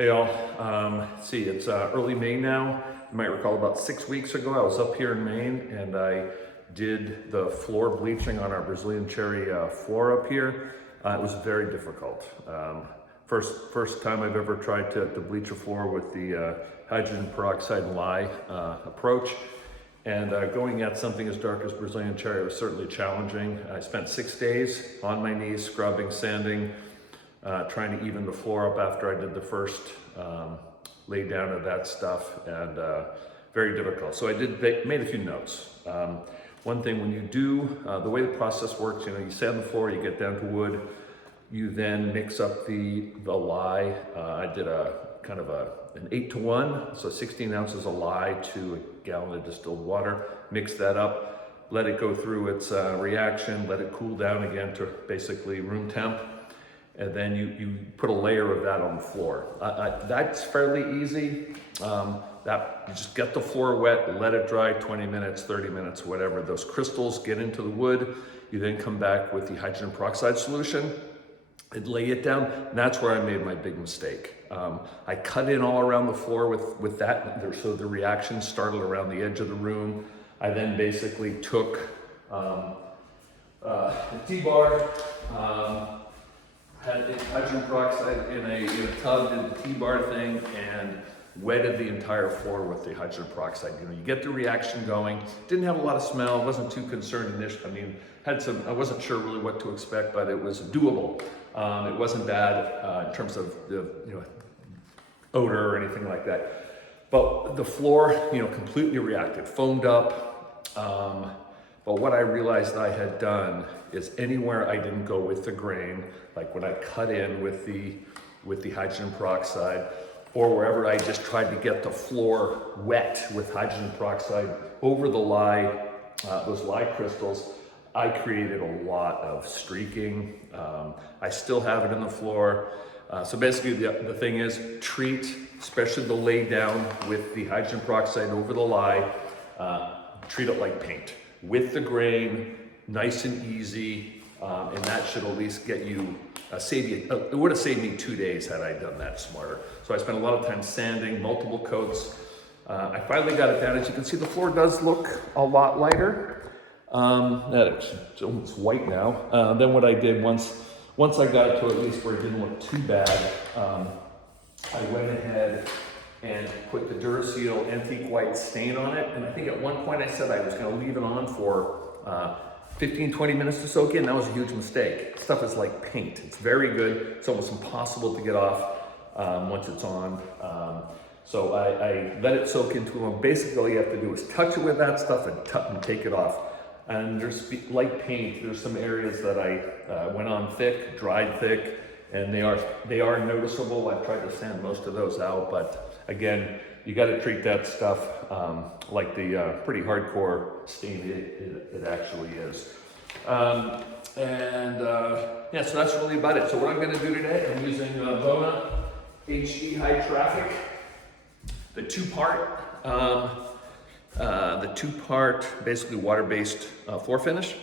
Hey all, see, it's early May now. You might recall about 6 weeks ago, I was up here in Maine and I did the floor bleaching on our Brazilian cherry floor up here. It was very difficult. First time I've ever tried to bleach a floor with the hydrogen peroxide and lye approach. And going at something as dark as Brazilian cherry was certainly challenging. I spent 6 days on my knees, scrubbing, sanding, trying to even the floor up after I did the first lay down of that stuff, and very difficult. So I made a few notes. One thing, when you do, the way the process works, you sand the floor, you get down to wood, you then mix up the lye. I did an 8-to-1, so 16 ounces of lye to a gallon of distilled water. Mix that up, let it go through its reaction, let it cool down again to basically room temp, and then you put a layer of that on the floor. That's fairly easy. You just get the floor wet, let it dry 20 minutes, 30 minutes, whatever. Those crystals get into the wood. You then come back with the hydrogen peroxide solution and lay it down. And that's where I made my big mistake. I cut in all around the floor with that, so the reaction started around the edge of the room. I then basically took the T-bar, had the hydrogen peroxide in a tub, did the T-bar thing, and wetted the entire floor with the hydrogen peroxide. You get the reaction going. Didn't have a lot of smell, wasn't too concerned initially. I wasn't sure really what to expect, but it was doable. It wasn't bad in terms of the odor or anything like that. But the floor, completely reacted, foamed up. But what I realized I had done is anywhere I didn't go with the grain, like when I cut in with the hydrogen peroxide, or wherever I just tried to get the floor wet with hydrogen peroxide over the lye, those lye crystals, I created a lot of streaking. I still have it in the floor. So basically the thing is, treat, especially the lay down with the hydrogen peroxide over the lye, treat it like paint. With the grain, nice and easy, and that should at least get you, it would have saved me 2 days had I done that smarter. So I spent a lot of time sanding, multiple coats. I finally got it down. As you can see, the floor does look a lot lighter. It's almost white now. Then what I did once I got it to at least where it didn't look too bad, I went ahead and put the Duracell antique white stain on it. And I think at one point I said I was going to leave it on for 15-20 minutes to soak in. That was a huge mistake. Stuff is like paint. It's very good. It's almost impossible to get off once it's on. So I let it soak into them. Basically all you have to do is touch it with that stuff and take it off. And there's, like paint, there's some areas that I went on thick, dried thick, and they are noticeable. I've tried to sand most of those out, but again, you got to treat that stuff like the pretty hardcore stain it actually is. Yeah, so that's really about it. So what I'm going to do today, I'm using Bona HD High Traffic, the two-part, basically water-based floor finish.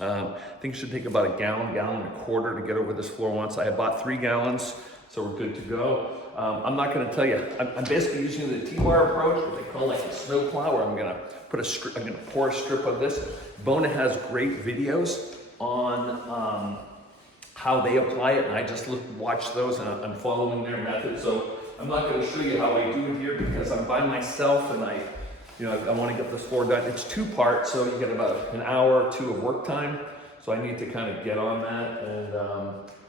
I think it should take about a gallon and a quarter to get over this floor once. I had bought 3 gallons, so we're good to go. I'm not going to tell you. I'm basically using the T-bar approach, what they call like a snow plow, where I'm going to pour a strip of this. Bona has great videos on how they apply it, and I just watch those, and I'm following their method. So I'm not going to show you how I do it here because I'm by myself, and I want to get this floor done. It's 2-part, so you get about an hour or 2 of work time. So I need to kind of get on that, and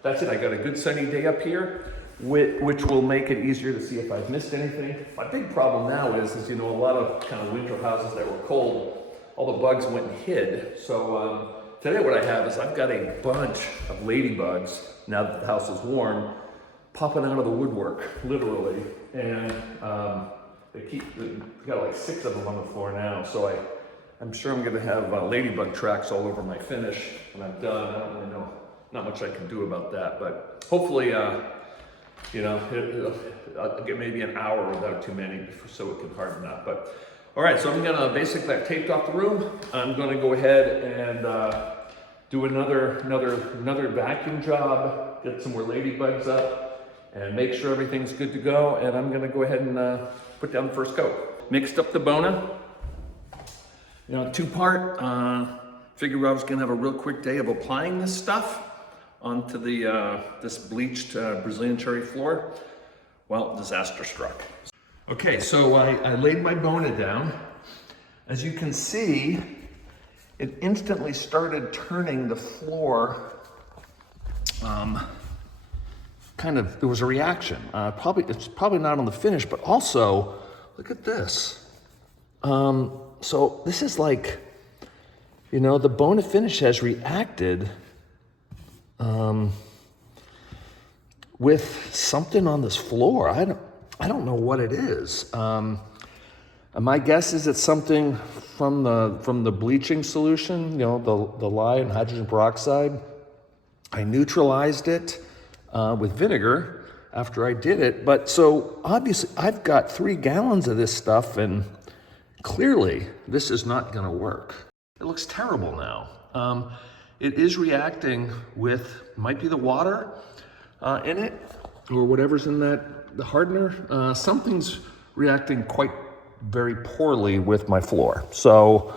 that's it. I got a good sunny day up here, which will make it easier to see if I've missed anything. My big problem now is a lot of kind of winter houses that were cold, all the bugs went and hid. So today what I have is I've got a bunch of ladybugs, now that the house is warm, popping out of the woodwork, literally. And we've got like 6 of them on the floor now, so I'm sure I'm going to have ladybug tracks all over my finish when I'm done. I don't really know, not much I can do about that, but hopefully, I'll get maybe an hour without too many so it can harden up. But all right, so I'm going to basically, I've taped off the room. I'm going to go ahead and do another vacuum job, get some more ladybugs up. and make sure everything's good to go. And I'm gonna go ahead and put down the first coat. Mixed up the Bona. You know, two-part. Figured I was gonna have a real quick day of applying this stuff onto the this bleached Brazilian cherry floor. Well, disaster struck. Okay, so I laid my Bona down. As you can see, it instantly started turning the floor. There was a reaction. It's probably not on the finish, but also, look at this. So this is like, you know, the Bona finish has reacted with something on this floor. I don't know what it is. My guess is it's something from the bleaching solution, you know, the lye and hydrogen peroxide. I neutralized it with vinegar after I did it. But so obviously I've got 3 gallons of this stuff, and clearly this is not gonna work. It looks terrible now. It is reacting with, might be the water in it, or whatever's in the hardener. Something's reacting quite very poorly with my floor. So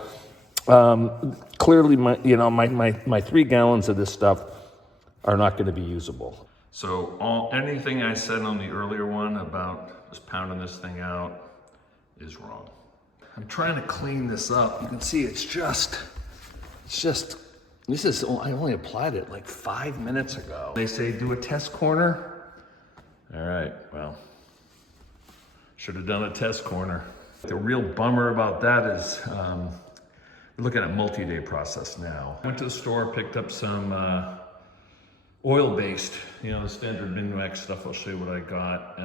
clearly my 3 gallons of this stuff are not gonna be usable. So anything I said on the earlier one about just pounding this thing out is wrong. I'm trying to clean this up. You can see I only applied it like 5 minutes ago. They say do a test corner. All right, well, should have done a test corner. The real bummer about that is we're looking at a multi-day process now. I went to the store, picked up some oil-based, you know, the standard Minwax stuff. I'll show you what I got.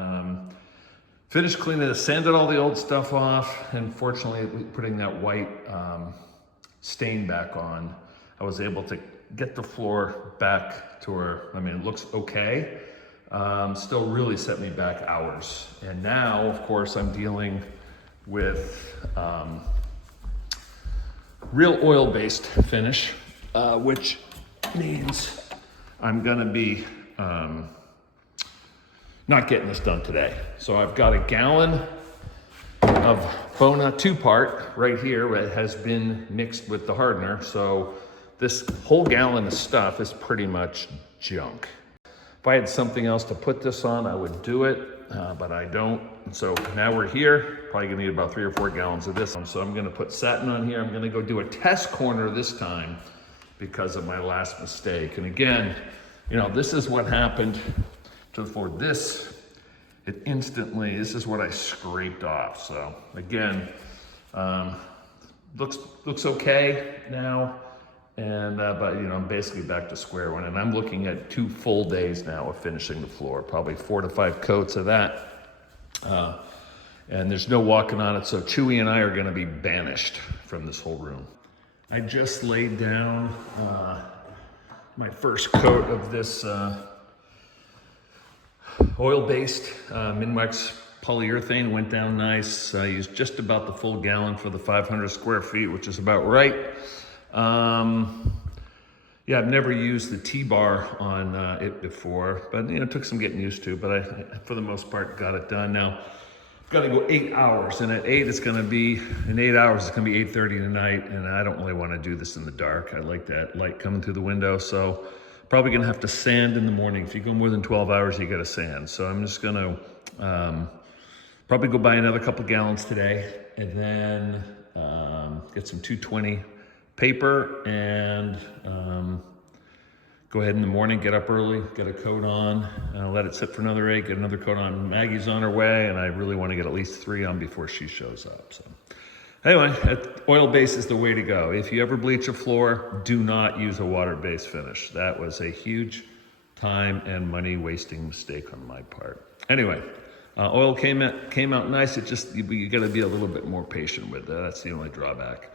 Finished cleaning it, sanded all the old stuff off, and fortunately, putting that white stain back on, I was able to get the floor back to where, I mean, it looks okay. Still really set me back hours. And now, of course, I'm dealing with real oil-based finish, which means I'm gonna be not getting this done today. So I've got a gallon of Bona 2-part right here that has been mixed with the hardener. So this whole gallon of stuff is pretty much junk. If I had something else to put this on, I would do it, but I don't. And so now we're here, probably gonna need about 3 or 4 gallons of this. So I'm gonna put satin on here. I'm gonna go do a test corner this time because of my last mistake. And again, you know, this is what happened to the floor. This is what I scraped off. So again, looks okay now. And but you know, I'm basically back to square one, and I'm looking at 2 full days now of finishing the floor, probably 4 to 5 coats of that. And there's no walking on it, so Chewy and I are gonna be banished from this whole room. I just laid down my first coat of this oil-based Minwax Polyurethane. Went down nice. I used just about the full gallon for the 500 square feet, which is about right. Yeah, I've never used the T-bar on it before, but you know, it took some getting used to, but I, for the most part, got it done. Now, I've got to go 8 hours, and at 8 hours, it's going to be 8:30 tonight, and I don't really want to do this in the dark. I like that light coming through the window, so probably going to have to sand in the morning. If you go more than 12 hours, you got to sand. So I'm just going to probably go buy another couple gallons today, and then get some 220 paper and go ahead in the morning, get up early, get a coat on, let it sit for another 8, get another coat on. Maggie's on her way, and I really want to get at least 3 on before she shows up. So anyway, oil-based is the way to go. If you ever bleach a floor, do not use a water-based finish. That was a huge time and money wasting mistake on my part. Anyway, oil came out nice. It just, you got to be a little bit more patient with that. That's the only drawback.